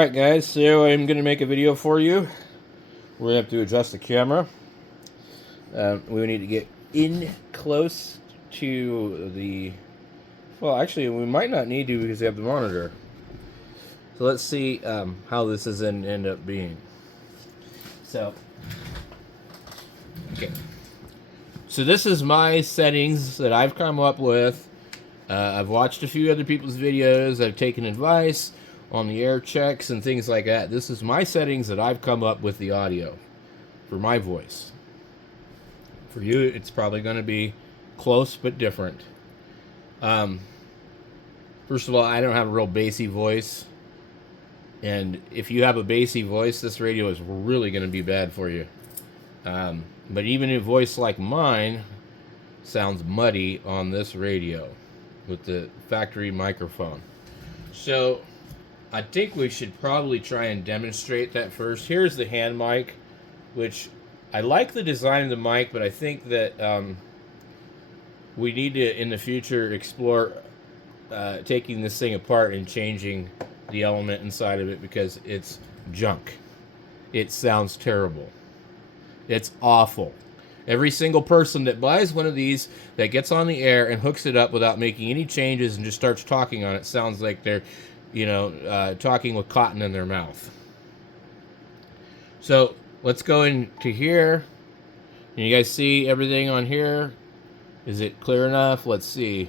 Alright guys, so I'm going to make a video for you. We're going to have to adjust the camera. We need to get in close to the... Well, actually, we might not need to because we have the monitor. So let's see how this is going to end up being. So, okay. So this is my settings that I've come up with. I've watched a few other people's videos. I've taken advice on the air checks and things like that. This is my settings that I've come up with the audio for my voice. For you, it's probably going to be close but different. First of all, I don't have a real bassy voice. And if you have a bassy voice, this radio is really going to be bad for you. But even a voice like mine sounds muddy on this radio with the factory microphone. So I think we should probably try and demonstrate that first. Here's the hand mic, which I like the design of the mic, but I think that we need to, in the future, explore taking this thing apart and changing the element inside of it because it's junk. It sounds terrible. It's awful. Every single person that buys one of these that gets on the air and hooks it up without making any changes and just starts talking on it sounds like they're, talking with cotton in their mouth. So let's go into here. Can you guys see everything on here? Is it clear enough? Let's see.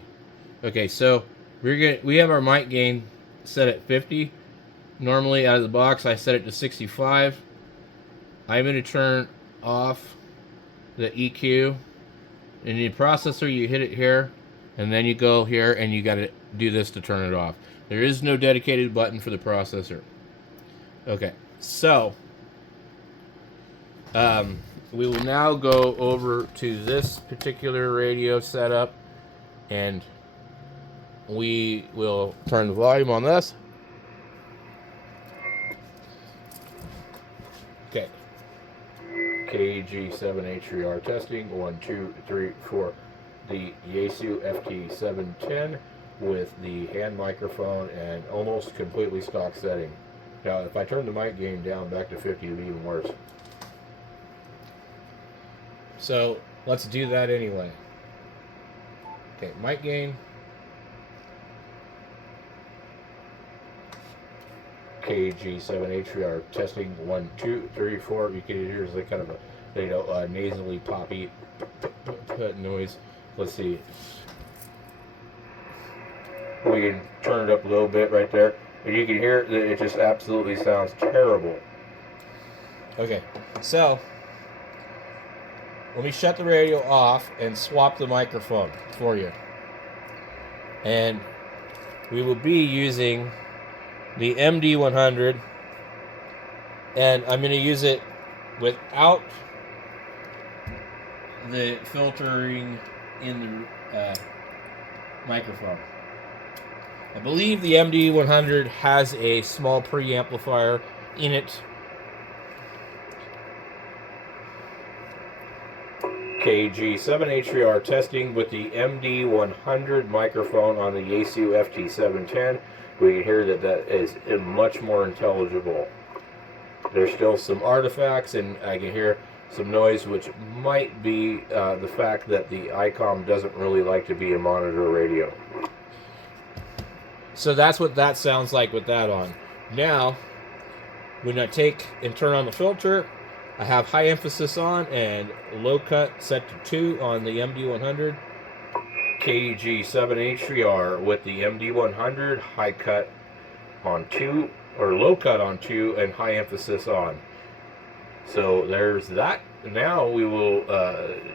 Okay, so we have our mic gain set at 50. Normally out of the box I set it to 65. I'm going to turn off the EQ. In the processor you hit it here and then you go here and you got to do this to turn it off. There is no dedicated button for the processor. Okay, so we will now go over to this particular radio setup and we will turn the volume on this. Okay. KG7H3R testing 1, 2, 3, 4. The Yaesu FT710 with the hand microphone and almost completely stock setting. Now, if I turn the mic gain down back to 50, it'd be even worse. So let's do that anyway. Okay, mic gain. KG7H3R testing 1, 2, 3, 4. You can hear it's like kind of a nasally poppy noise. Let's see. We can turn it up a little bit right there, and you can hear that it just absolutely sounds terrible. Okay, so let me shut the radio off and swap the microphone for you. And we will be using the MD100, and I'm going to use it without the filtering in the microphone. I believe the MD100 has a small preamplifier in it. KG7H3R testing with the MD100 microphone on the Yaesu FT710. We can hear that is much more intelligible. There's still some artifacts, and I can hear some noise, which might be the fact that the ICOM doesn't really like to be a monitor radio. So that's what that sounds like with that on. Now, when I take and turn on the filter, I have high emphasis on and low cut set to 2 on the MD100. KG7H3R with the MD100, high cut on 2, or low cut on 2, and high emphasis on. So there's that. Now we will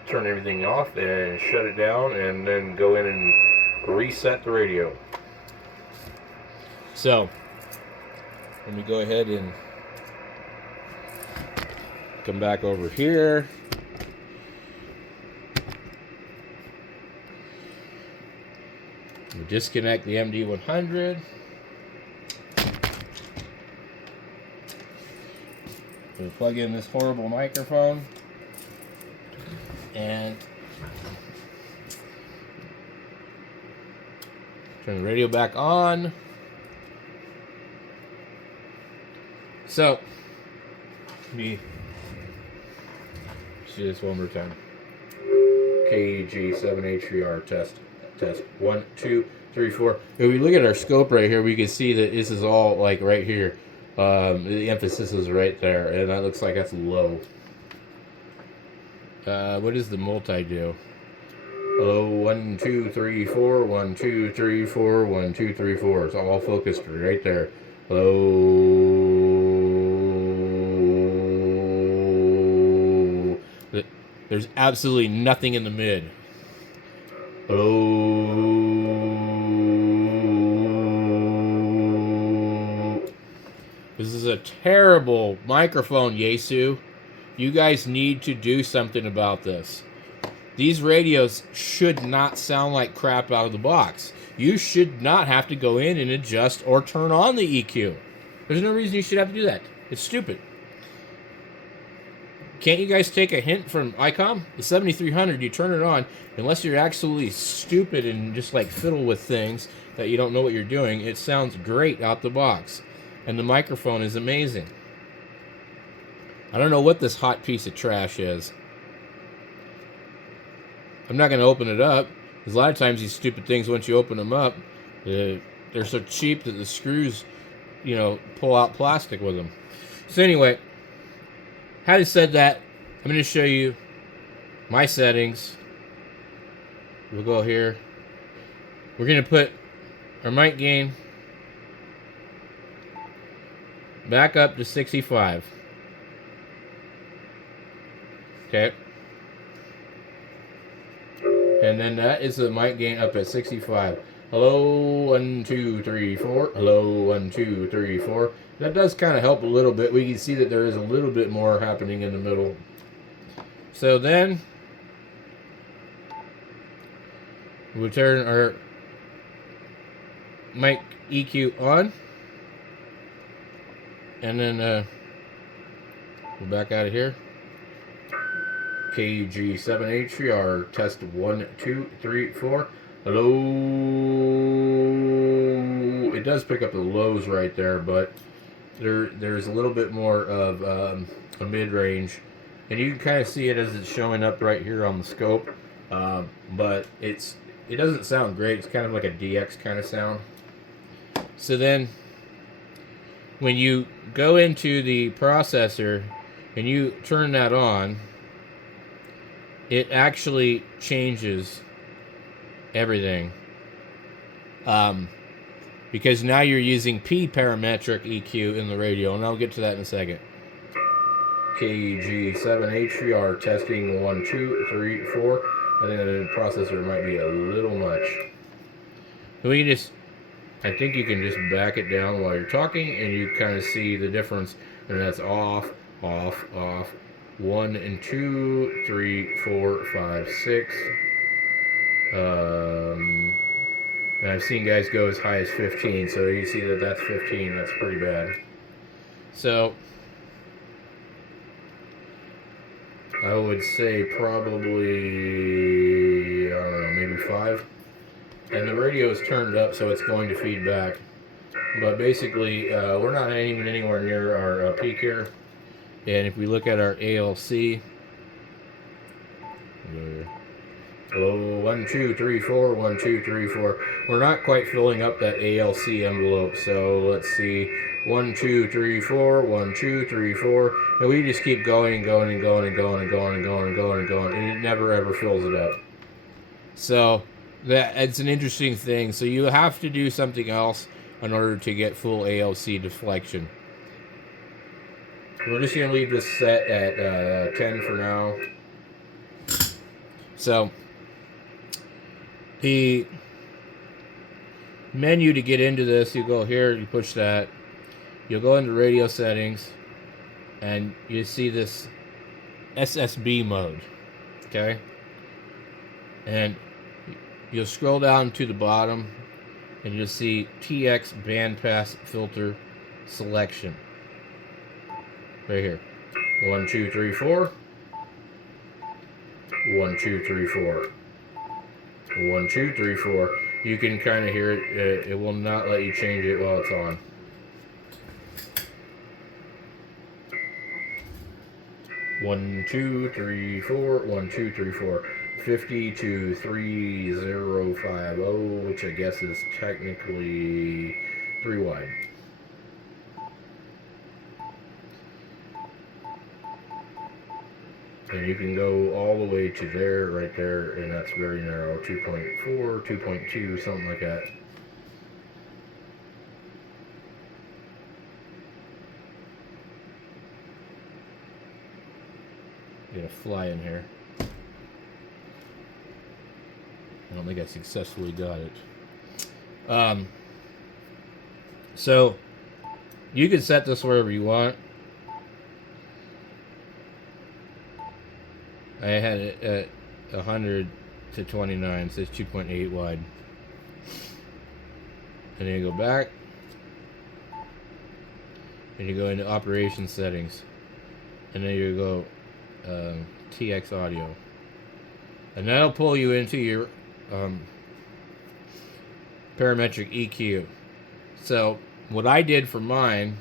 turn everything off and shut it down and then go in and reset the radio. So let me go ahead and come back over here. We disconnect the MD100. We plug in this horrible microphone and turn the radio back on. So, let me see this one more time. KG7HVR test. 1, 2, 3, 4. If we look at our scope right here, we can see that this is all like right here. The emphasis is right there, and that looks like that's low. What does the multi do? Hello, 1, 2, 3, 4, 1, 2, 3, 4, 1, 2, 3, 4. It's all focused right there. Hello. There's absolutely nothing in the mid. Hello. This is a terrible microphone, Yaesu. You guys need to do something about this. These radios should not sound like crap out of the box. You should not have to go in and adjust or turn on the EQ. There's no reason you should have to do that. It's stupid. Can't you guys take a hint from ICOM? The 7300, you turn it on, unless you're absolutely stupid and just like fiddle with things that you don't know what you're doing, it sounds great out the box. And the microphone is amazing. I don't know what this hot piece of trash is. I'm not going to open it up, because a lot of times these stupid things, once you open them up, they're so cheap that the screws, you know, pull out plastic with them. So anyway, having said that, I'm going to show you my settings. We'll go here. We're going to put our mic gain back up to 65. Okay. And then that is the mic gain up at 65. Hello, 1, 2, 3, 4. Hello, 1, 2, 3, 4. That does kind of help a little bit. We can see that there is a little bit more happening in the middle. So then we'll turn our mic EQ on. And then we'll back out of here. KG7HVR test 1, 2, 3, 4. Hello. It does pick up the lows right there, but there's a little bit more of a mid-range, and you can kind of see it as it's showing up right here on the scope. But it doesn't sound great. It's kind of like a DX kind of sound. So then, when you go into the processor and you turn that on, it actually changes everything. Because now you're using Parametric EQ in the radio, and I'll get to that in a second. KG7HVR testing 1, 2, 3, 4. I think the processor might be a little much. I think you can just back it down while you're talking, and you kind of see the difference. And that's off, off, off. 1 and 2, 3, 4, 5, 6. And I've seen guys go as high as 15, so you see that that's 15. That's pretty bad. So I would say probably, I don't know, maybe 5. And the radio is turned up, so it's going to feed back. But basically, we're not even anywhere near our peak here. And if we look at our ALC, hello, 1, 2, 3, 4, 1, 2, 3, 4. We're not quite filling up that ALC envelope, so let's see. 1, 2, 3, 4, 1, 2, 3, 4. And we just keep going and going and going and going and going and going and going and going, and it never ever fills it up. So it's an interesting thing. So you have to do something else in order to get full ALC deflection. We're just going to leave this set at 10 for now. So the menu to get into this, you go here, you push that, you'll go into radio settings, and you see this SSB mode, okay? And you'll scroll down to the bottom, and you'll see TX bandpass filter selection. Right here. 1, 2, 3, 4. 1, 2, 3, 4. 1, 2, 3, 4. You can kind of hear it. It will not let you change it while it's on. 1, 2, 3, 4, 1, 2, 3, 4. 50 to 3050, which I guess is technically 3 wide. And you can go all the way to there, right there, and that's very narrow. 2.4, 2.2, something like that. Get a fly in here. I don't think I successfully got it. So you can set this wherever you want. I had it at 100 to 29, so it's 2.8 wide. And then you go back, and you go into operation settings, and then you go TX audio, and that'll pull you into your parametric EQ. So what I did for mine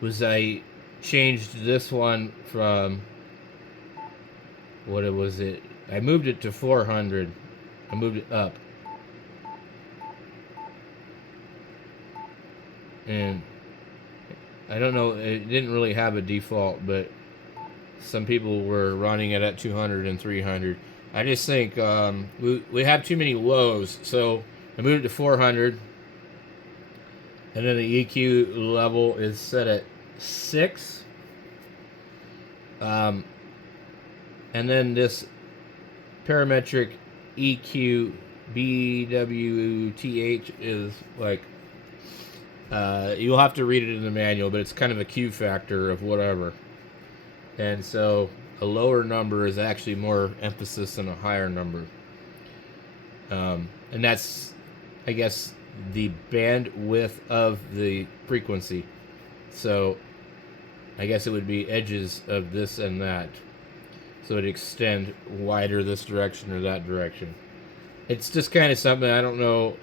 was I changed this one from I moved it to 400. I moved it up, and I don't know, it didn't really have a default, but some people were running it at 200 and 300. I just think we have too many lows, so I moved it to 400, and then the EQ level is set at 6. And then this parametric EQ BWTH is like, you'll have to read it in the manual, but it's kind of a Q factor of whatever. And so a lower number is actually more emphasis than a higher number. And that's, I guess, the bandwidth of the frequency. So I guess it would be edges of this and that. So it extend wider this direction or that direction. It's just kind of something, I don't know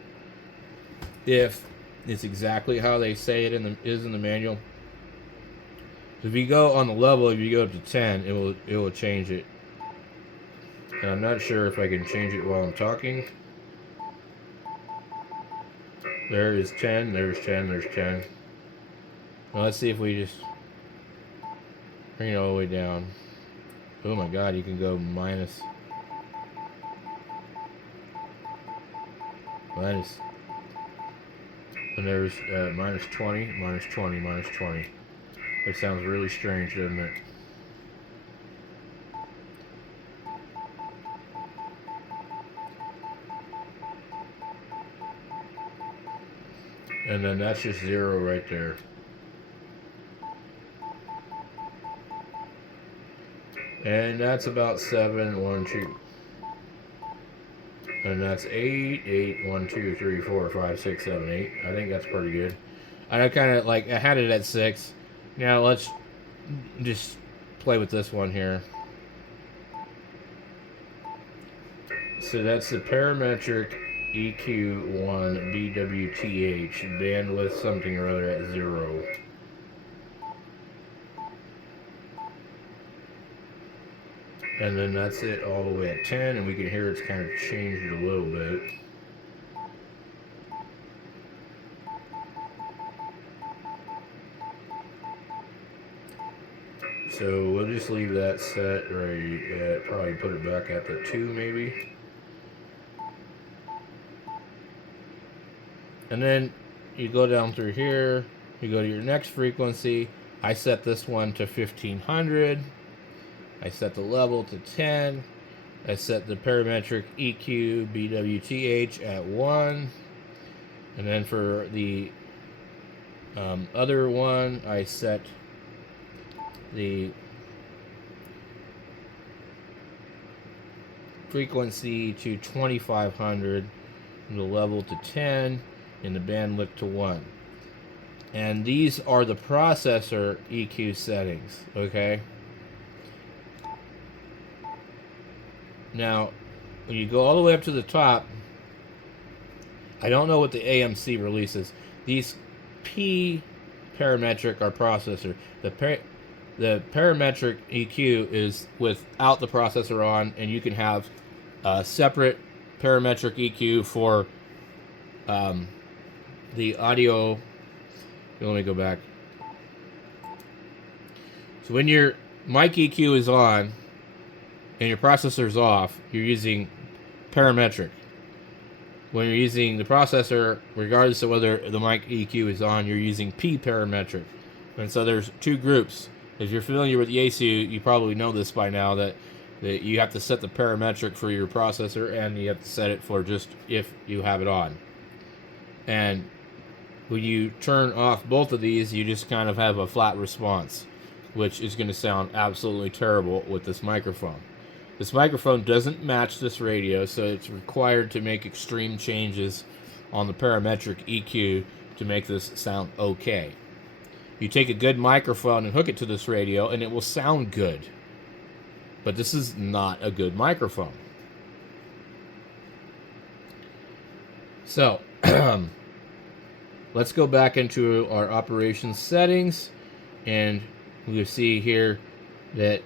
if it's exactly how they say it in the manual. If you go on the level, if you go up to 10, it will change it. And I'm not sure if I can change it while I'm talking. There is 10, there's 10, there's 10. Well, let's see if we just bring it all the way down. Oh my god, you can go minus. And there's minus 20, minus 20, minus 20. It sounds really strange, doesn't it? And then that's just 0 right there. And that's about 7, 1, 2. And that's 8, 8, 1, 2, 3, 4, 5, 6, 7, 8. I think that's pretty good. I kind of like, I had it at 6. Now let's just play with this one here. So that's the parametric EQ1 BWTH, bandwidth something or other at 0. And then that's it all the way at 10, and we can hear it's kind of changed a little bit. So we'll just leave that set right at, probably put it back at the 2 maybe. And then you go down through here, you go to your next frequency. I set this one to 1500. I set the level to 10. I set the parametric EQ BWTH at 1. And then for the other one, I set the frequency to 2500, and the level to 10, and the bandwidth to 1. And these are the processor EQ settings, okay? Now, when you go all the way up to the top, I don't know what the AMC releases. These P parametric are processor. The the parametric EQ is without the processor on, and you can have a separate parametric EQ for the audio. Let me go back. So when your mic EQ is on and your processor is off, you're using parametric. When you're using the processor, regardless of whether the mic EQ is on, you're using P parametric. And so there's two groups. If you're familiar with Yaesu, you probably know this by now, that you have to set the parametric for your processor, and you have to set it for just if you have it on. And when you turn off both of these, you just kind of have a flat response, which is going to sound absolutely terrible with this microphone. This microphone doesn't match this radio, so it's required to make extreme changes on the parametric EQ to make this sound okay. You take a good microphone and hook it to this radio, and it will sound good. But this is not a good microphone. So, let's go back into our operations settings, and we'll see here that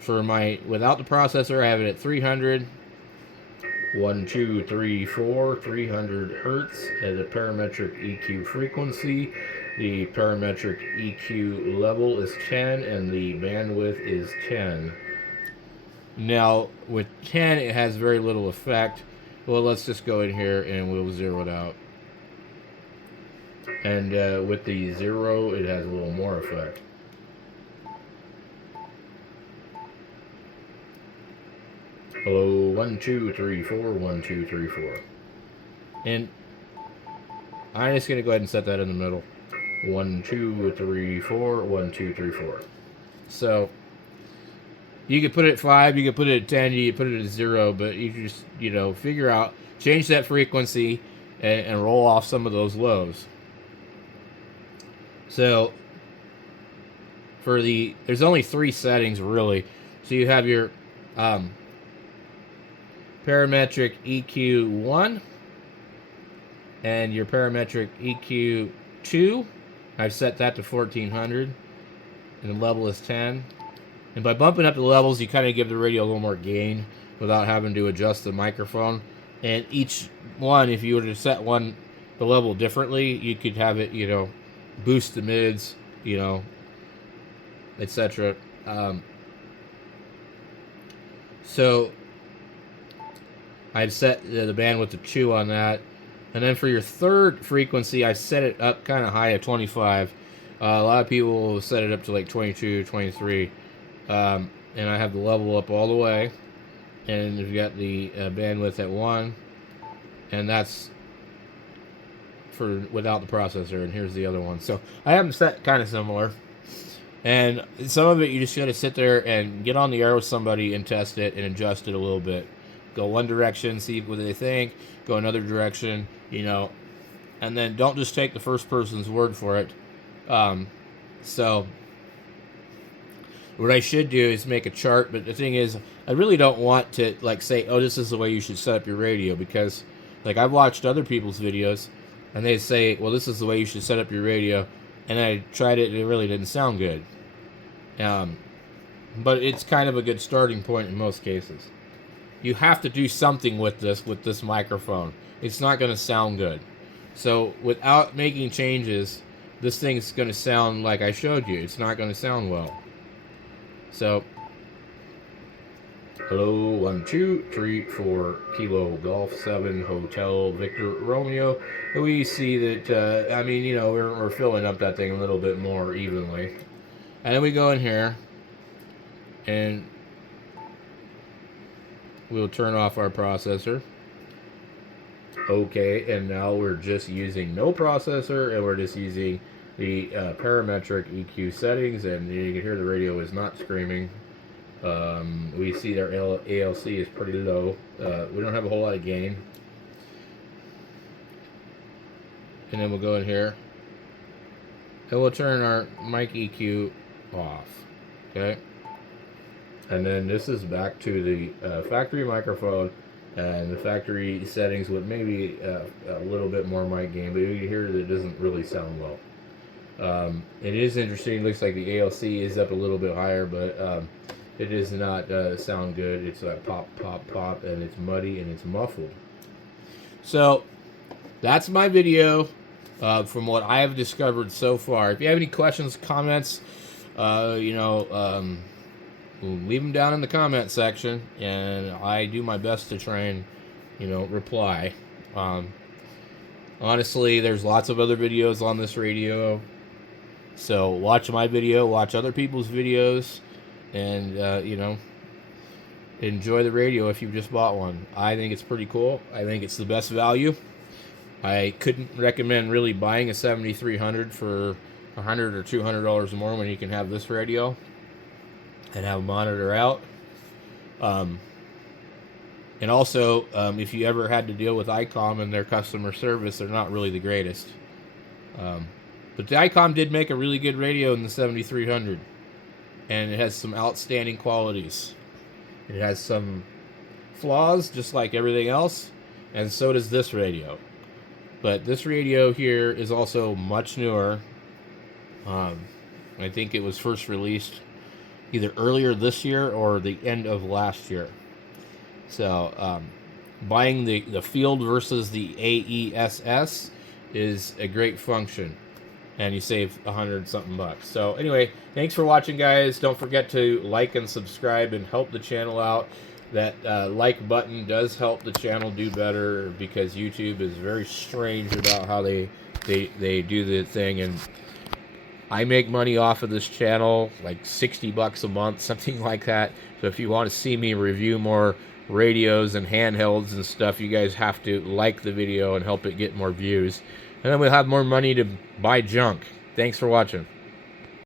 for my, without the processor, I have it at 300. 1, 2, 3, 4, 300 hertz as a parametric EQ frequency. The parametric EQ level is 10 and the bandwidth is 10. Now with 10 it has very little effect. Well, let's just go in here and we'll zero it out. And with the 0 it has a little more effect. Hello, 1, 2, 3, 4, 1, 2, 3, 4. And I'm just going to go ahead and set that in the middle. 1, 2, 3, 4, 1, 2, 3, 4. So you could put it at 5, you could put it at 10, you could put it at 0, but you just, figure out, change that frequency and roll off some of those lows. So there's only 3 settings really. So you have your parametric EQ 1 and your parametric EQ 2. I've set that to 1400 and the level is 10. And by bumping up the levels, you kind of give the radio a little more gain without having to adjust the microphone. And each one, if you were to set the level differently, you could have it, boost the mids, etc. So I've set the bandwidth to 2 on that. And then for your third frequency, I set it up kind of high at 25. A lot of people set it up to like 22, 23. And I have the level up all the way. And you've got the bandwidth at 1. And that's for without the processor. And here's the other one. So I have them set kind of similar. And some of it you just got to sit there and get on the air with somebody and test it and adjust it a little bit. Go one direction, see what they think. Go another direction, and then don't just take the first person's word for it. So what I should do is make a chart, but the thing is, I really don't want to say, oh, this is the way you should set up your radio, because I've watched other people's videos and they say, well, this is the way you should set up your radio, and I tried it and it really didn't sound good. But it's kind of a good starting point in most cases. You have to do something with this microphone. It's not going to sound good. So without making changes, this thing's going to sound like I showed you. It's not going to sound well. So, hello, 1, 2, 3, 4, Kilo Golf 7 Hotel Victor Romeo. And we see that, we're filling up that thing a little bit more evenly. And then we go in here and we'll turn off our processor. Okay, and now we're just using no processor, and we're just using the parametric EQ settings, and you can hear the radio is not screaming. We see our ALC is pretty low. We don't have a whole lot of gain. And then we'll go in here, and we'll turn our mic EQ off. Okay. And then this is back to the factory microphone and the factory settings with maybe a little bit more mic gain, but you can hear that it doesn't really sound well. It is interesting. It looks like the ALC is up a little bit higher, but it does not sound good. It's like pop, pop, pop, and it's muddy and it's muffled. So that's my video from what I have discovered so far. If you have any questions, comments, leave them down in the comment section, and I do my best to try and, reply. Honestly, there's lots of other videos on this radio, so watch my video, watch other people's videos, and enjoy the radio if you've just bought one. I think it's pretty cool. I think it's the best value. I couldn't recommend really buying a 7300 for $100 or $200 more when you can have this radio and have a monitor out. And also, if you ever had to deal with ICOM and their customer service, they're not really the greatest. But the ICOM did make a really good radio in the 7300, and it has some outstanding qualities. It has some flaws, just like everything else, and so does this radio. But this radio here is also much newer. I think it was first released either earlier this year or the end of last year. So buying the Field versus the AESS is a great function, and you save $100-something bucks. So anyway, thanks for watching, guys. Don't forget to like and subscribe and help the channel out. That like button does help the channel do better, because YouTube is very strange about how they do the thing, and I make money off of this channel, like 60 bucks a month, something like that. So if you want to see me review more radios and handhelds and stuff, you guys have to like the video and help it get more views, and then we'll have more money to buy junk. Thanks for watching.